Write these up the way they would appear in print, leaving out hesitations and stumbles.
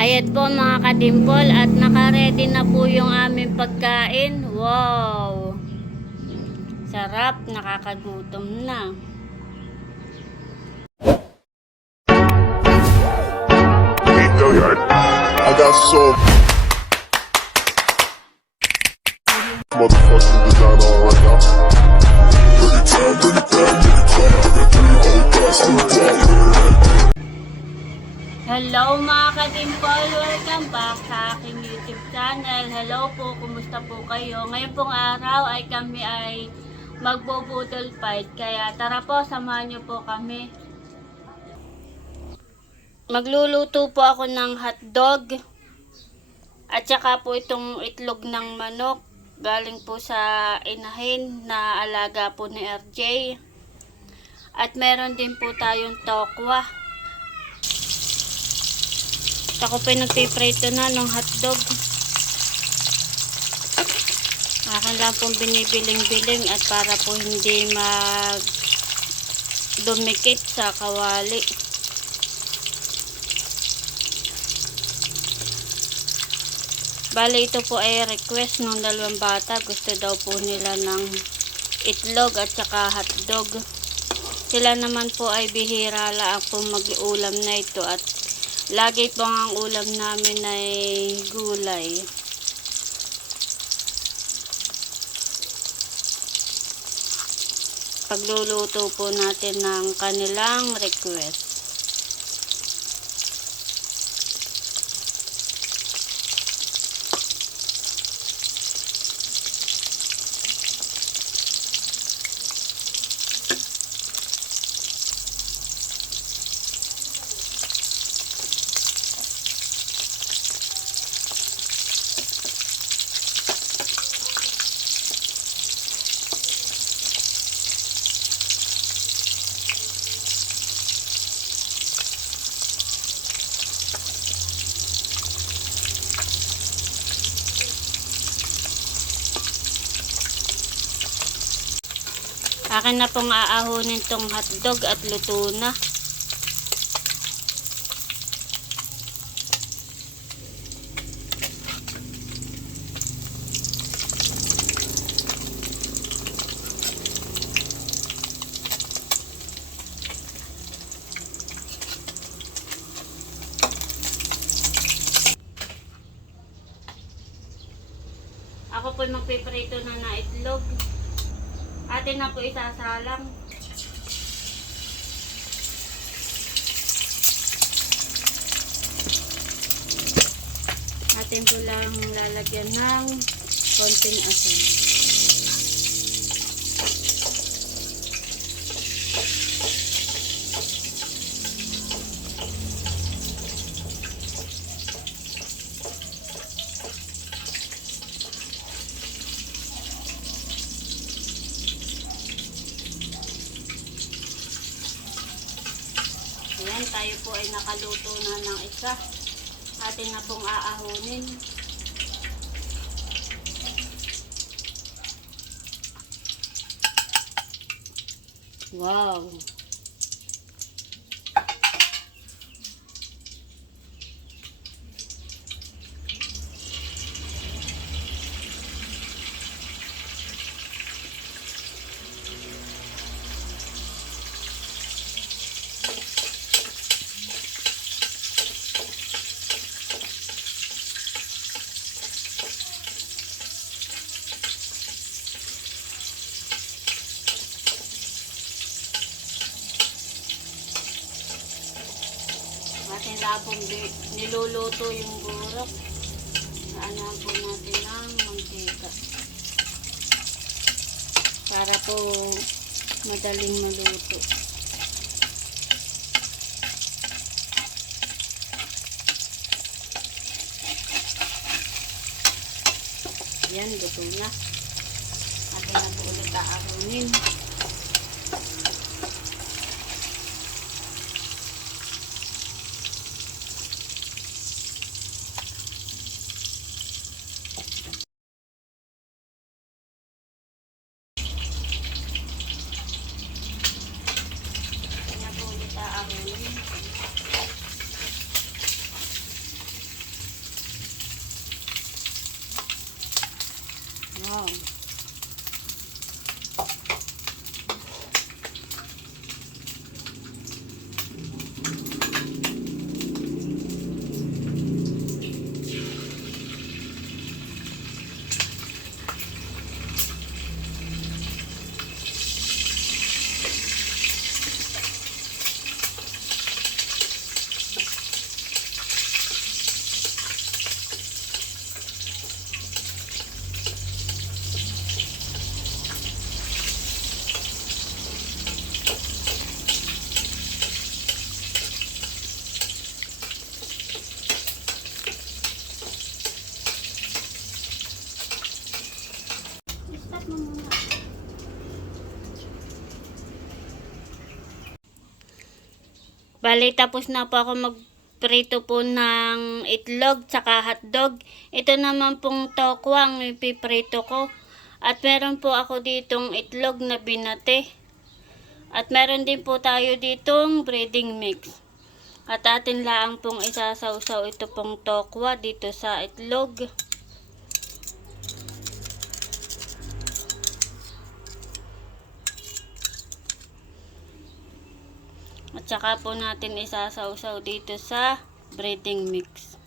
Ayan po mga kadimpol, at naka-ready na po yung aming pagkain. Wow! Sarap, nakakagutom na. I got so motherfucking design on right now. Bring it down, bring it down, bring it down. I got 3 whole thoughts to the top. Hello mga kadimpol, welcome back sa aking YouTube channel. Hello po, kumusta po kayo? Ngayon pong araw ay kami ay magbubudol fight. Kaya tara po, samahan niyo po kami. Magluluto po ako ng hotdog. At saka po itong itlog ng manok. Galing po sa inahin na alaga po ni RJ. At meron din po tayong tokwa. Ako po nagpiprito na ng hotdog. Akin lang pong binibiling-biling at para po hindi dumikit sa kawali. Bale, ito po ay request ng dalawang bata. Gusto daw po nila ng itlog at saka hotdog. Sila naman po ay bihira lang po mag-ulam na ito. At lagi po ang ulam namin ay gulay. Pagluluto po natin ng kanilang request. Akin na pong aahonin tong hotdog at luto na. Ako po magpiprito na itlog. Atin na po isasalang. Atin po lang lalagyan ng konting asin. Ayan, tayo po ay nakaluto na ng isa. Atin na pong aahonin. Wow! Atin labong niluluto yung burok. Saanan po natin ng mantika. Para po madaling maluto. Yan, luto na. Atin na po ulit aaronin. Bali, tapos na po ako magprito po ng itlog tsaka hotdog. Ito naman pong tokwa ang ipiprito ko. At meron po ako ditong itlog na binate. At meron din po tayo ditong breading mix. At atin lang pong isasawsaw ito pong tokwa dito sa itlog. At saka po natin isasawsaw dito sa breading mix.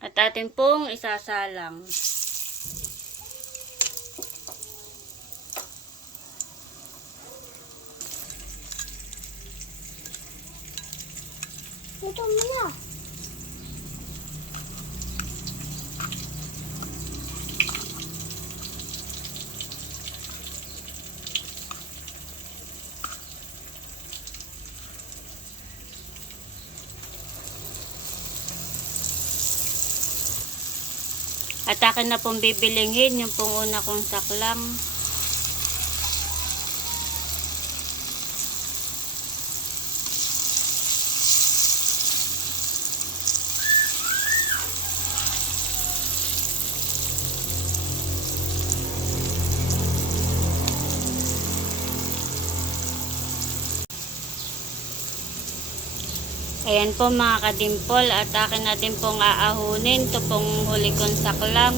At atin pong isasalang. Ito mo na. At akin na pong bibilinghin yung pong una kong saklang. Ayan po mga kadimpol, at akin na din pong aahunin ito pong huli kong saklang.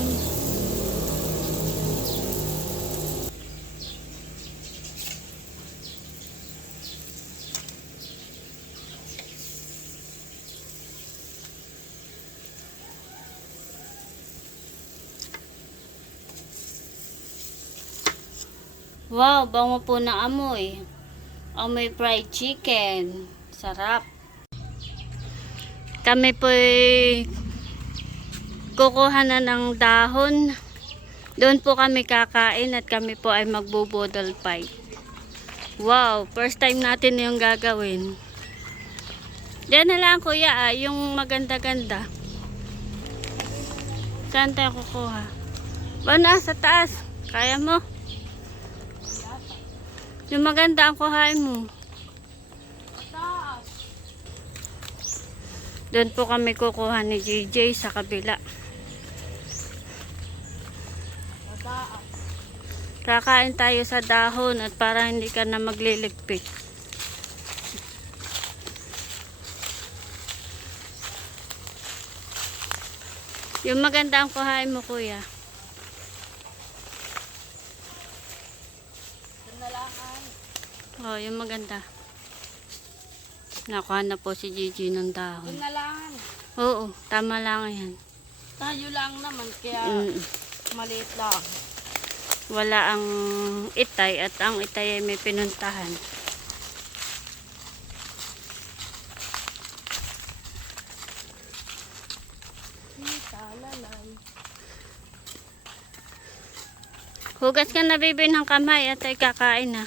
Wow, bango po na amoy. Amoy fried chicken. Sarap. Kami po kukuha na ng dahon. Doon po kami kakain at kami po ay magbubudol fight. Wow, first time natin yung gagawin. Diyan na lang kuya, yung maganda-ganda. Saan tayo kukuha? Ba na, sa taas. Kaya mo? Yung maganda ang kuhain mo. Doon po kami kukuha ni JJ sa kabila. Kakain tayo sa dahon at para hindi ka na magliligpit. Yung maganda ang kuhain mo kuya. Oh, yung maganda. Nakuha na po si Gigi ng dahon. Yun na lang. Oo, tama lang yan. Tayo lang naman, kaya maliit lang. Wala ang itay at ang itay ay may pinuntahan. Hugas ka na bibi ng kamay at ay kakain na.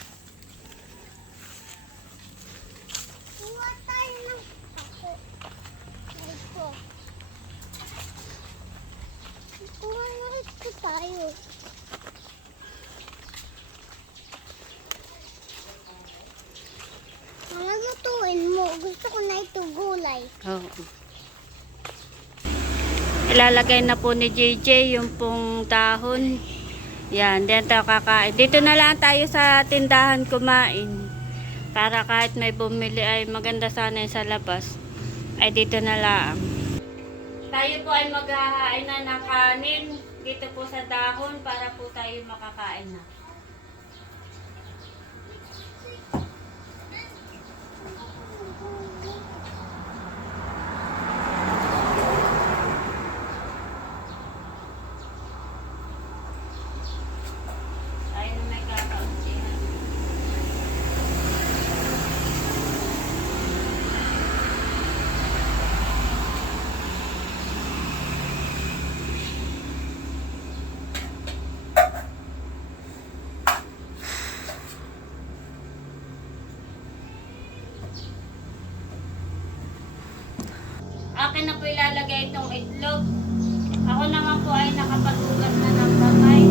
Kuha tayo ng ako. Ito. Kuha na ito tayo. Mga lutuin mo. Gusto ko na ito gulay. Oo. Ilalagay na po ni JJ yung pong dahon. Yan, diyan tayo kakain. Dito na lang tayo sa tindahan kumain. Para kahit may bumili ay maganda sana yung sa labas. Ay dito na lang. Tayo po ay maghahain na ng kanin dito po sa dahon para po tayo makakain na. Tayo na may kakauntihan. Akin na po ilalagay itong itlog. Ako naman po ay nakapag-ugat na ng kamay.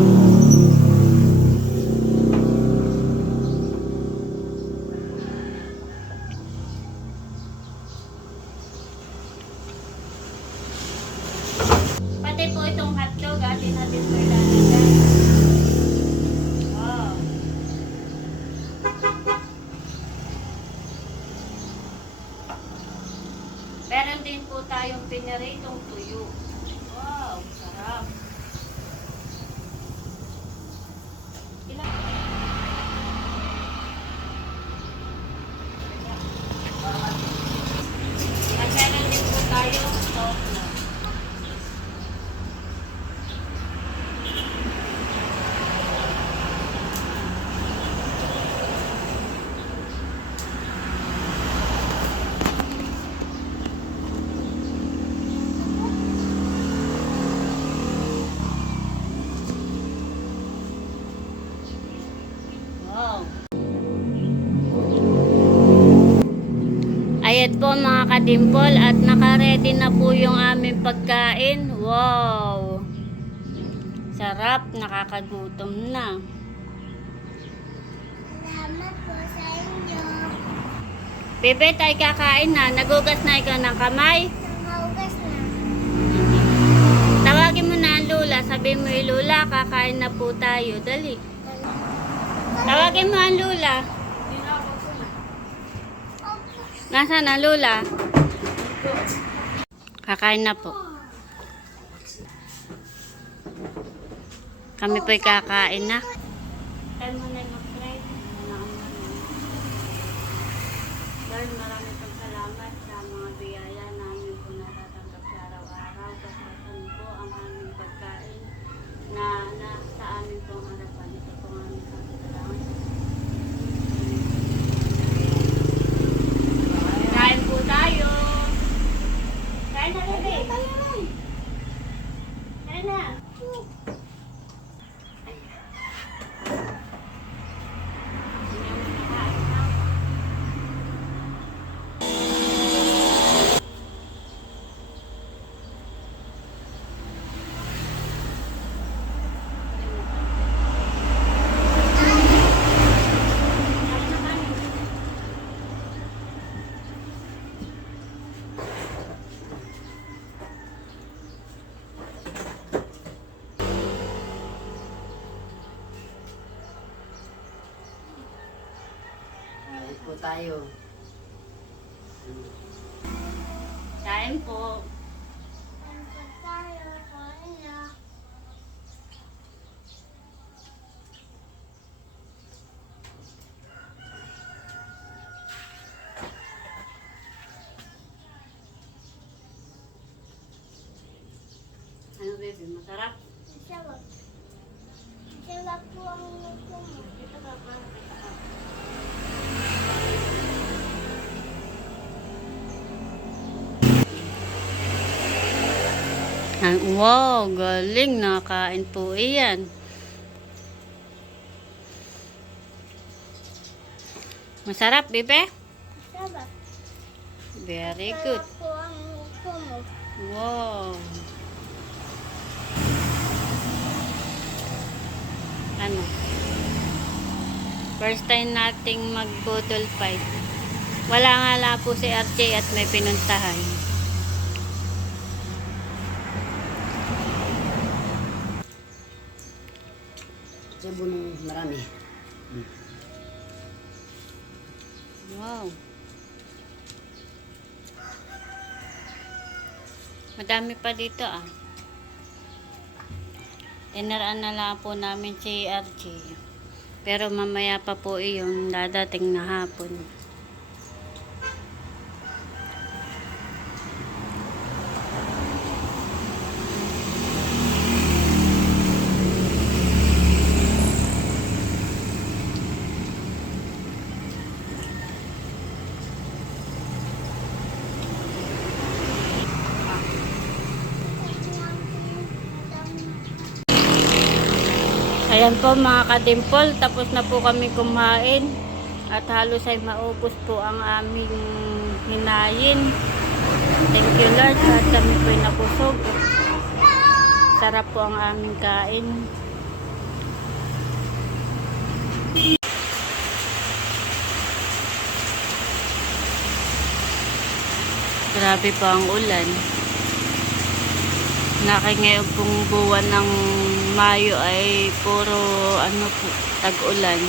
Pati po itong hotdog, atin natin po ilalagay. Wow. Meron din po tayong piniritong tuyo. Wow, sarap. At meron din po tayong sopla. Wow. Ayan po mga kadimpol at nakaredy na po yung aming pagkain. Wow. Sarap, nakakagutom na. Salamat po sa inyo. Bebe, tayo kakain na. Nagugas na ikaw ng kamay. Nangahugas na. Tawagin mo na ang Lula. Sabihin mo yung Lula, kakain na po tayo. Dali. Tawagin mo ang Lula. Nasaan ang Lula? Kakain na po. Kami po'y kakain na. Tayo mo na mag-pray. Lord, maraming pagsalamat sa mga biyaya namin po natatanggap sa araw-araw. Kasasan po ang aming pagkain na sa amin pong harapan. Ito po ang aming pagkakalaan. Kain po tayo. Kain na, bebe. Kain na. Po tayo. Kain po. Salamat tayo. Kain na. Ano, bebe? Masarap? Masarap. Masarap po ang luto mo. Ito ka pa. Wow, galing. Nakain po iyan. Masarap, bebe? Masarap. Very good. Masarap po ang luto mo. Wow. Ano? First time nating mag-bottle fight. Wala nga lang po si RJ at may pinuntahan. Sabon marami. Wow. Madami pa dito ah. Tinaraan na lang po namin si RJ. Pero mamaya pa po yung dadating na hapon. Ayan po mga kadimpol, tapos na po kami kumain at halos ay maubos po ang aming hinayin. Thank you Lord at kami po ay nabusog. Sarap po ang aming kain. Grabe po ang ulan. Ngayon pong buwan ng Mayo ay puro ano po, tag-ulan.